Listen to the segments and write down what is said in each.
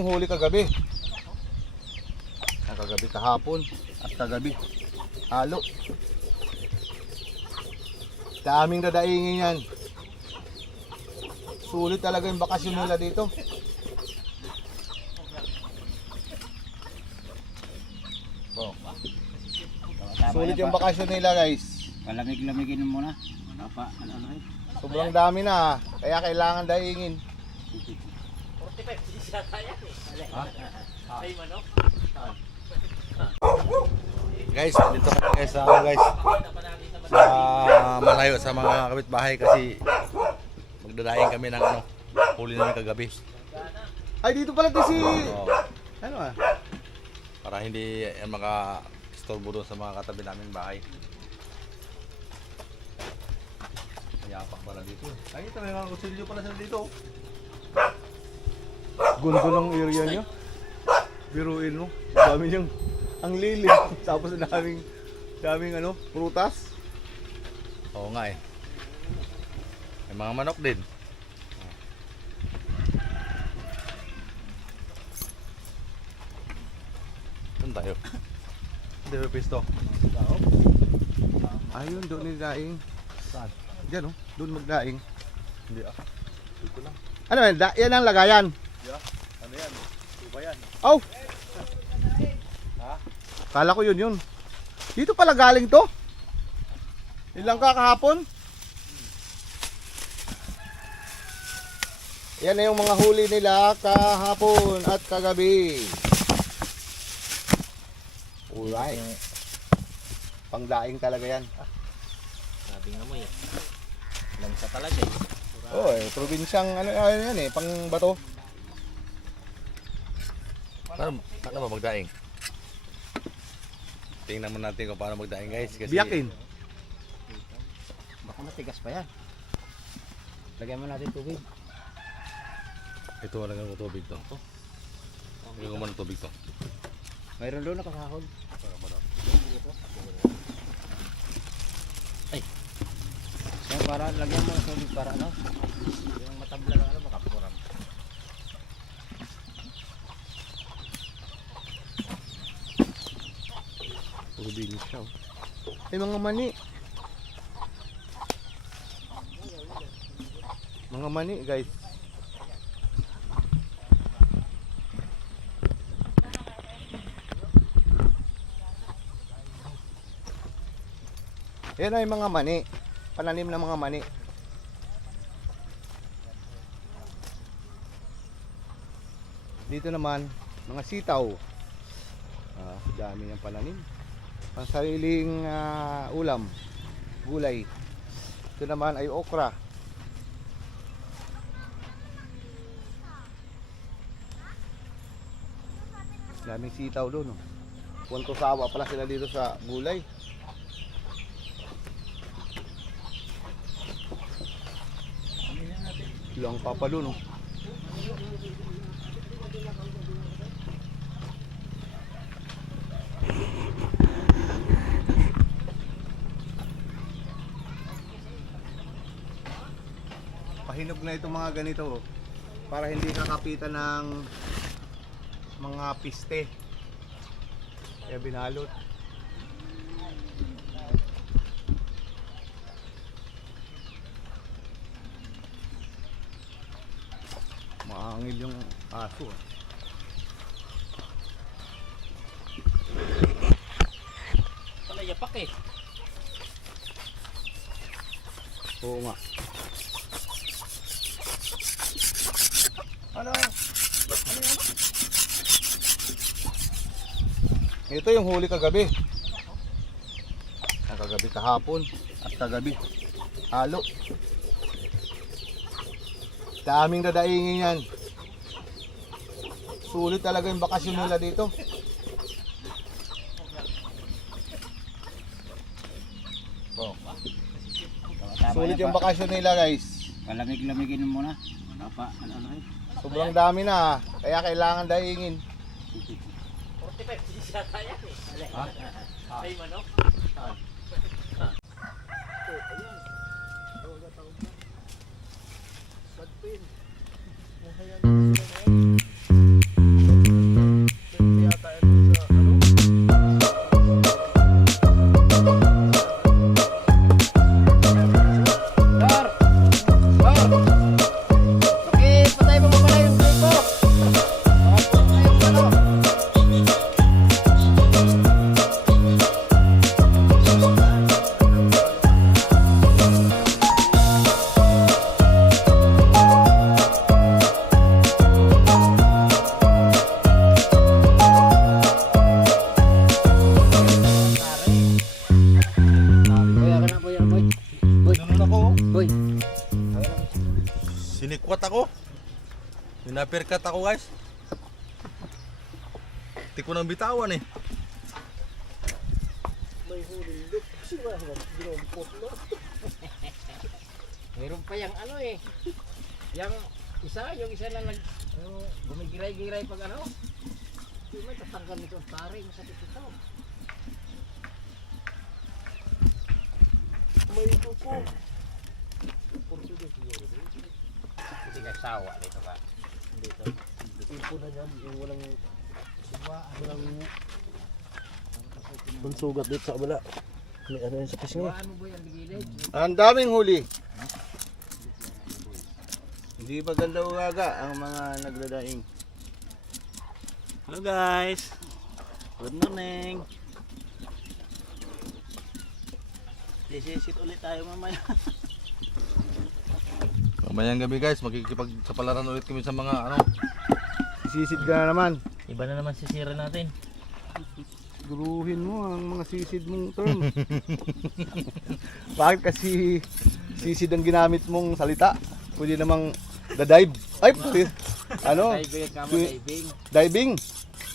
Huli kagabi. Ang kagabi kahapon at kagabi. Halo. Daming dadaingin yan. Sulit talaga yung bakasyon nila dito. Oh. Sulit yung bakasyon nila guys. Palamig-lamigin mo muna. Papa, ano ano rin? Sobrang dami na. Kaya kailangan daingin. Guys, dito kami guys sa ano guys. Sa malayo sa mga kapitbahay kasi magdadaing kami ng ano, huli namin kagabi. Ay, dito pala to si... Oh. Ano ah? Para hindi yan maka istorbo doon sa mga katabi namin bahay. Yapak pala dito. Ay, ito may mga kutsilyo pala sila dito. Gundo ng area niyo. Biruin mo. Dami niyang ang lilim. Tapos daming daming ano, prutas. Oo nga eh. May mga manok din. Saan tayo? Hindi may pisto. Ayun, doon ni daing. Saan? Diyan oh, doon magdaing. Hindi ah. Ano yan? Yan ang lagayan. Yeah. Ano yan? Tuba yan. Oh! Ha? Kala ko yun yun. Dito pala galing to. Ilang ka kahapon? Yan na yung mga huli nila kahapon at kagabi. Alright. Pangdaing talaga yan. Sabi nga mo eh. Lansa talaga eh. Oh, eh, probinsyang ano, ano yan eh, pang bato. Paano, paano ba magdaing? Tingnan mo natin kung paano magdaing guys. Kasi Biyakin. Baka matigas pa yan. Lagyan mo natin tubig. Ito wala ng tubig to. Lagyan ko muna ng tubig to. Mayroon doon nakasahod. Ay. Yan para lagyan mo ng tubig para ano? Yung matabla ng ano baka kurang. Probinsya. oh. Ay mga mani. Mga mani guys. Yan ay mga mani. Pananim ng mga mani. Dito naman, mga sitaw. Ah, dami ng pananim ang sariling ah, ulam, gulay. Ito naman ay okra. Daming sitaw doon. Oh. Punto sawa pala sila dito sa gulay. Lang papa doon. Pahinog na itong mga ganito oh, para hindi kakapitan ng mga piste kaya binalot maangil yung aso ah. Pala yapak eh. oo nga ito yung huli kagabi. Ang kagabi kahapon at kagabi. Halo. Daming dadaingin yan. Sulit talaga yung bakasyon nila dito. Oh. sulit yung bakasyon nila guys. Palamig-lamigin muna. Papa, ano ano rin? sobrang dami na kaya kailangan daingin 45 yata yan eh. Ay manok. Na-percut ako guys. Hindi ko nang bitawan eh. Meron pa yung ano eh. Yang isa, yung isa na nag ano, gumigiray-giray pag ano. Hindi man tatanggal nito ang pare, masakit ito. May upo. Hindi ka sawa dito ka. Dito. Upo na yan, yung walang walang Ang sugat dito sa kabila. May ano yun sa pisngi. yan? Ang daming huli. Hindi ba ganda umaga ang mga nagdadaing? Hello guys. Good morning. Sisisit ulit tayo mamaya. Mamayang gabi guys, magkikipagsapalaran ulit kami sa mga ano. Sisid ka na naman. Iba na naman sisira natin. Guruhin mo ang mga sisid mong term. Bakit kasi sisid ang ginamit mong salita? Pwede namang the-dive. Ay, pwede. ano? Diving ka mo, Si- diving. Diving.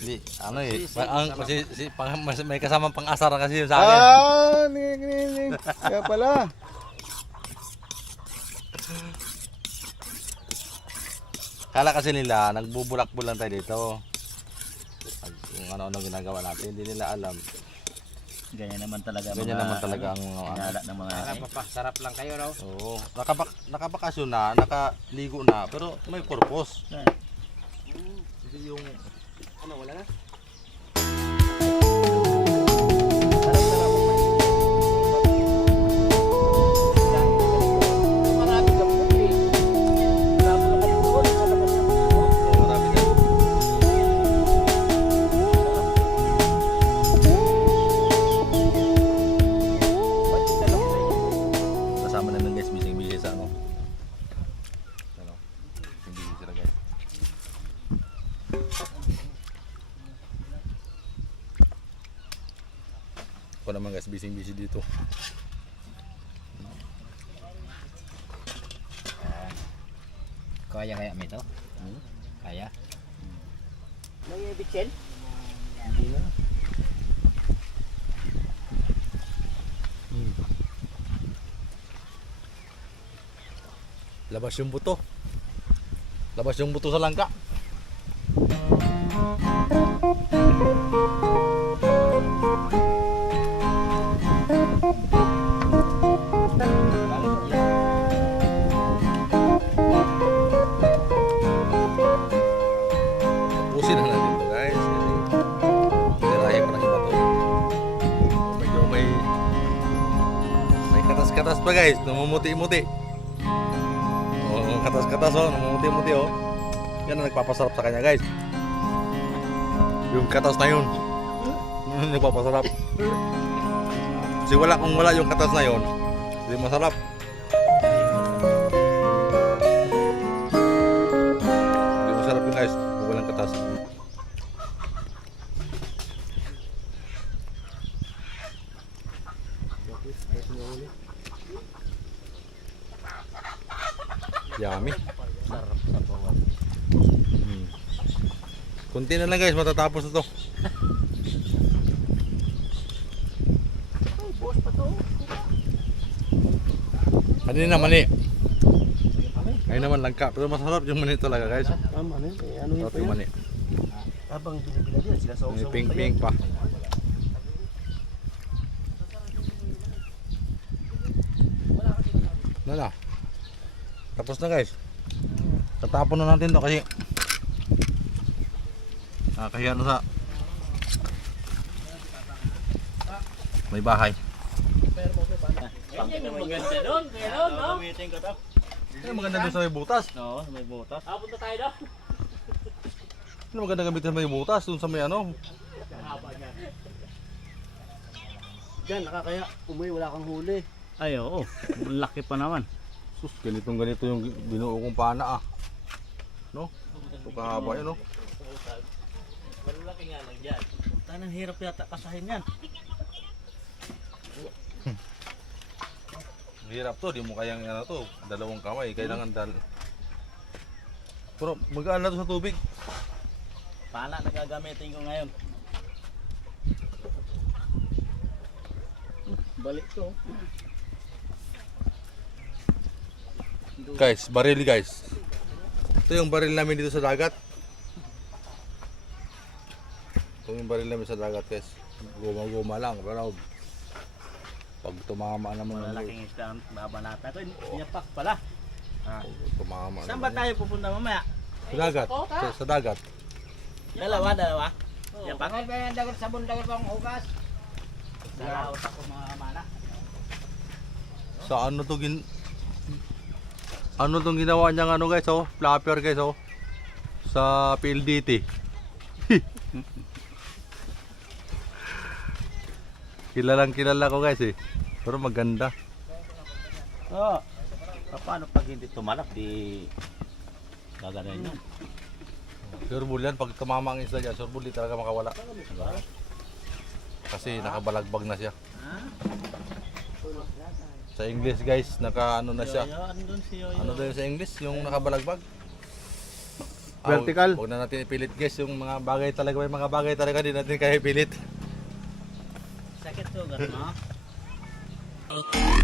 Hindi, ano eh. Si- si- ang, kasi, si, pang, may kasamang pang-asar kasi sa akin. Ah, ning, ning, ning. Kaya pala. Kala kasi nila, nagbubulak-bulan tayo dito. Pag- Kung ano-ano ginagawa natin, hindi nila alam. Ganyan naman talaga Ganyan mga naman talaga ang ano. inala ng mga Napapasarap lang kayo raw. Oo, nakabak nakabakasyon na, nakaligo na, pero may purpose. Hindi yung Ano, wala na? Ako naman guys, busy busy dito. Kaya kaya mo ito? Hmm? Kaya? May bitsin? Labas yung buto. Labas yung buto sa langka. Pa guys. Namumuti-muti. Oh, katas-katas oh, namumuti-muti oh. Yan ang nagpapasarap sa kanya guys. Yung katas na yun. Nagpapasarap. Kasi wala kung wala yung katas na yun, hindi masarap. Kunti na lang guys, matatapos na to. Kanina mani. Ngayon naman langka, pero masarap yung mani talaga guys. Tama na yun. Eh, ano yung yun? mani. Habang binibila din, sila sa May pink-pink pa. Na na. Tapos na guys. Tatapon na natin to kasi nakakahiya na sa may bahay. Ganyan yung maganda doon. Meron, no? Gamitin ko to. Ano maganda doon sa may butas? Oo, may butas. Ah, punta tayo doon. Ano maganda gamitin sa may butas? Doon sa may ano? Diyan, nakakaya umuwi, wala kang huli. Ay, oo. Laki pa naman. Sus, ganitong ganito yung binuo kong pana ah. No? Ito kahaba yun no? Malaki nga lang dyan. Tanang hirap yata kasahin yan. Hirap to, di mo kayang ano to, dalawang kamay, kailangan dal Pero magaan na to sa tubig. Pala na gagamitin ko ngayon. Balik to. Guys, baril guys. Ito yung baril namin dito sa dagat. Ito yung baril namin sa dagat guys. Guma-guma lang. Pero pag tumama naman ng Malalaking isda ang babanata ko. Yapak pala. pag tumama Saan ba naman. tayo pupunta mamaya? Sa dagat. Sa, sa dagat. Dalawa, dalawa. Oh, Yapak? Bakal ba yung dagat sabon dagat pang hugas? Dalawa ako mga mana. Sa ano to gin Ano tong ginawa niyang ano guys oh, flapper guys oh. Sa PLDT. Kilalang kilala ko guys eh. Pero maganda. Oo. Paano pag hindi tumalak, di gaganin yun. Surbul yan, pag tumama ang isla dyan, surbul di talaga makawala. Kasi nakabalagbag na siya. Sa English guys, naka ano na siya. Ano daw yun sa English? Yung nakabalagbag? Vertical. Huwag na natin ipilit guys, yung mga bagay talaga, may mga bagay talaga di natin kaya ipilit. gật nó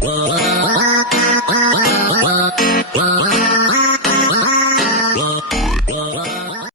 Wow, wow, wow, wow, wow, wow, wow.